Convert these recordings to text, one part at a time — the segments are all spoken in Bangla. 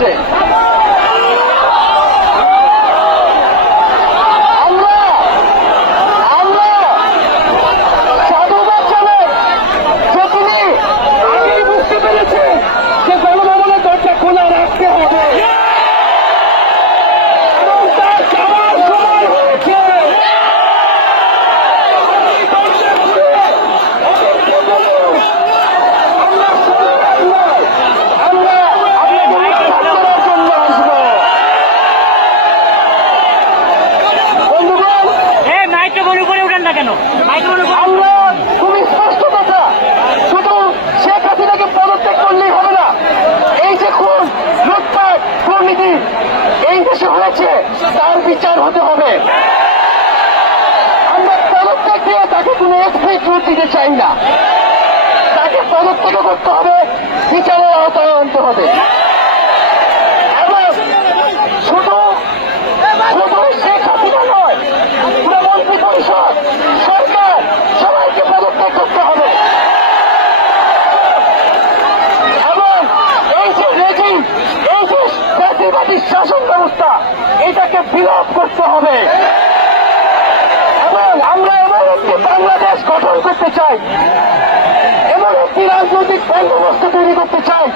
হচ্ছে। আমরা খুবই স্পষ্ট কথা, শুধু শেখ হাসিনাকে পদত্যাগ করলেই হবে না। এই যে খুন, লুটপাট, দুর্নীতি এই দেশে হয়েছে, তার বিচার হতে হবে। আমরা পদত্যাগ দিয়ে তাকে কোনো এক্সকিউজ দিতে চাই না, তাকে পদত্যাগ করতে হবে, বিচারের আওতায় আনতে হবে। এবং শুধু শেখ হাসিনা নয়, পুরো মন্ত্রী পরিষদ, সরকার, সবাইকে পদত্যাগ করতে হবে। এবং এই যে রেজিম, এই যে জাতীয়বাদী শাসন ব্যবস্থা, এটাকে বিলোপ করতে হবে। এবং আমরা এমন একটি বাংলাদেশ গঠন করতে চাই, এমন একটি রাজনৈতিক বন্দোবস্ত তৈরি করতে চাই,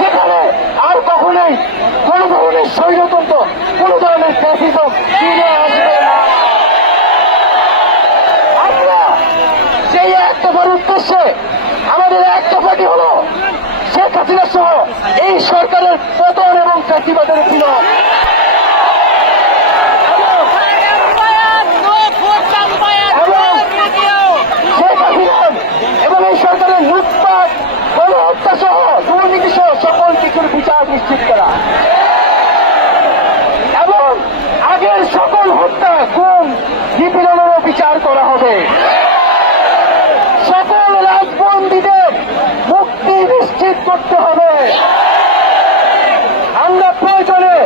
যেখানে আর কখনোই কোন ধরনের স্বৈরতন্ত্র, কোন ধরনের ফ্যাসিজম ফিরে আসবে না। আমরা সেই এক দফার উদ্দেশ্যে আমাদের এক দফাটি হল শেখ হাসিনা সহ এই সরকারের পতন এবং ফ্যাসিবাদের বিলোপ। এবং এই সরকারের লুটপাট, গণহত্যা সহ দুর্নীতি সহ সকল কিছুর বিচার নিশ্চিত করা এবং আগের সকল হত্যা, গুম, নিপীড়নেরও বিচার করা হবে। সকল রাজবন্দীদের মুক্তি নিশ্চিত করতে হবে। আমরা প্রয়োজনে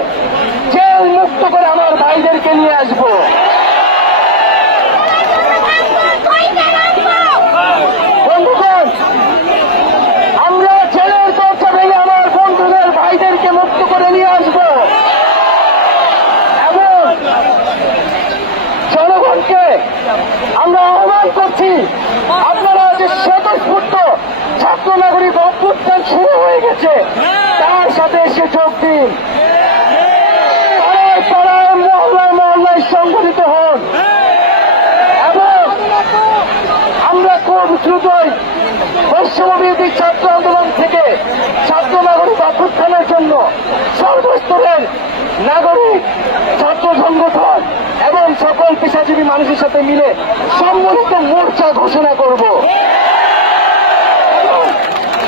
জেল মুক্ত করে আমার ভাইদেরকে নিয়ে আসবো। বন্ধুগণ, আমরা জেলের দরজা ভেঙে আমার বন্ধুদের ভাইদেরকে মুক্ত করে নিয়ে আসবো এবং জনগণকে আমরা আহ্বান করছি, আপনারা যে স্বতঃস্ফূর্ত ছাত্র নাগরিক অভ্যুত্থান শুরু হয়ে গেছে, তার সাথে এসে যোগ দিন। পাড়ায় পাড়ায়, মহল্লায় মহল্লায় সংগঠিত হন এবং আমরা খুব দ্রুতই বৈষম্যবিরোধী ছাত্র আন্দোলন থেকে ছাত্র নাগরিক অভ্যুত্থানের জন্য সর্বস্তরের নাগরিক, ছাত্র সংগঠন এবং সকল পেশাজীবী মানুষের সাথে মিলে সম্মিলিত মোর্চা ঘোষণা করব।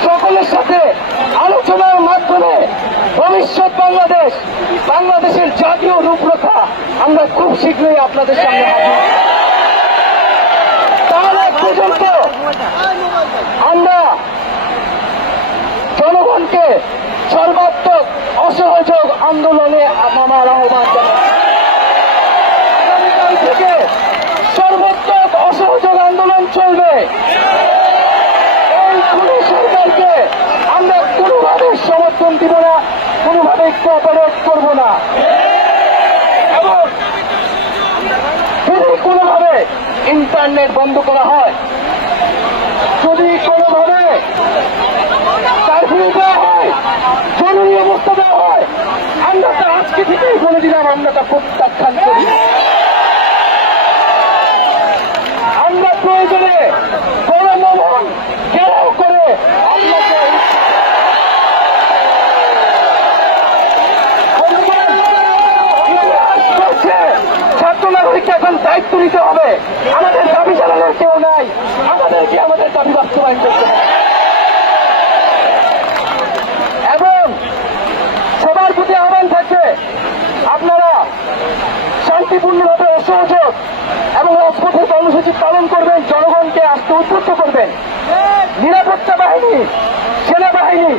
সকলের সাথে আলোচনার মাধ্যমে ভবিষ্যৎ বাংলাদেশের জাতীয় রূপরেখা আমরা খুব শীঘ্রই আপনাদের সামনে হাজির। তার আগ পর্যন্ত আমরা জনগণকে সর্বাত্মক অসহযোগ আন্দোলনে নামার আহ্বান জানাই। আগামীকাল থেকে সর্বাত্মক অসহযোগ আন্দোলন চলবে। এই খুনি সরকারকে আমরা কোনোভাবে সমর্থন দিব না, কোনোভাবে কোঅপারেট করব না এবং যদি কোনোভাবে ইন্টারনেট বন্ধ করা হয়, যদি কোনোভাবে কারফিউ দেওয়া হয়, জরুরি অবস্থা দেওয়া হয়, আমরা তা আজকে থেকেই বলে দিলাম, আমরা তা প্রত্যাখ্যান করি। আমরা প্রয়োজনে গণভবন ঘেরাও করে আপনাকে ছাত্র নাগরিককে এখন দায়িত্ব নিতে হবে। আমাদের দাবি জানানোর কেউ নাই, আমাদেরকে আমাদের দাবি বাস্তবায়ন করতে হবে এবং সবার প্রতি আহ্বান থাকবে, আপনারা শান্তিপূর্ণভাবে অসহযোগ এবং রাজপথে কর্মসূচি পালন করবেন, জনগণকে আসতে উদ্বুদ্ধ করবেন। নিরাপত্তা বাহিনী, সেনাবাহিনী,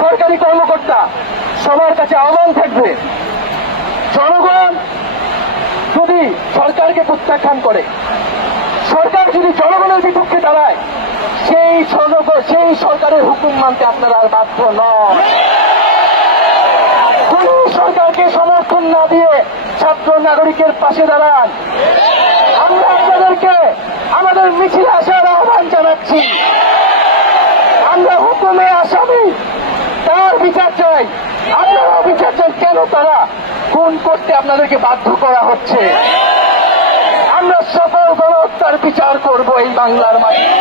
সরকারি কর্মকর্তা সবার কাছে আহ্বান থাকবে, জনগণ যদি সরকারকে প্রত্যাখ্যান করে, সরকার যদি জনগণের বিপক্ষে দাঁড়ায়, সেই সরকারের হুকুম মানতে আপনারা আর বাধ্য নন। খুনি সরকারকে সমর্থন না দিয়ে ছাত্র নাগরিকের পাশে দাঁড়ান। আমরা আপনাদেরকে আমাদের মিছিলে আসার আহ্বান জানাচ্ছি। আমরা হুকুমে আসামি, তার বিচার চাই। আপনারাও বিচার চাই, কেন তারা খুন করতে আপনাদেরকে বাধ্য করা হচ্ছে। আমরা সকল গণহত্যার বিচার করব এই বাংলার মাটিতে।